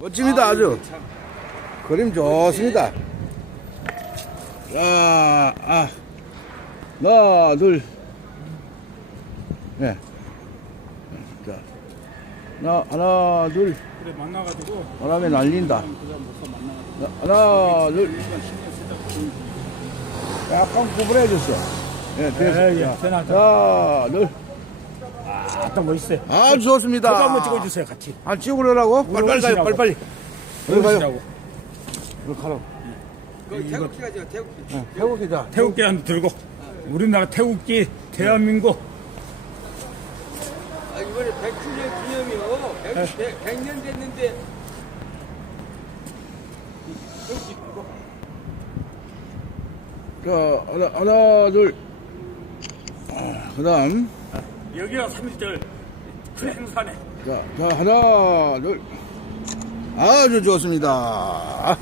멋집니다, 아주. 그림 좋습니다. 자, 아. 하나, 둘. 네. 자. 하나, 하나, 둘. 그래 만나가지고 바람에 날린다. 만나가지고 하나, 둘. 약간 구부러졌어. 네, 됐어. 예, 전화, 자, 둘. 아따 멋있어요 아주 좋습니다. 저도 한번 찍어주세요 같이 아, 찍으려고? 빨리빨리 가요, 오시라고. 빨리빨리. 어디 가요? 오시라고. 태국기 가죠, 태국기. 네, 태국이자. 태국기 한 들고 우리나라 태국기 대한민국 아, 이번에 100주년 기념이요. 100, 100, 년 됐는데. 자, 하나, 하나, 둘. 아, 그 다음. 여기가 3.1절 큰 행사네 자, 자, 하나, 둘. 아주 좋습니다.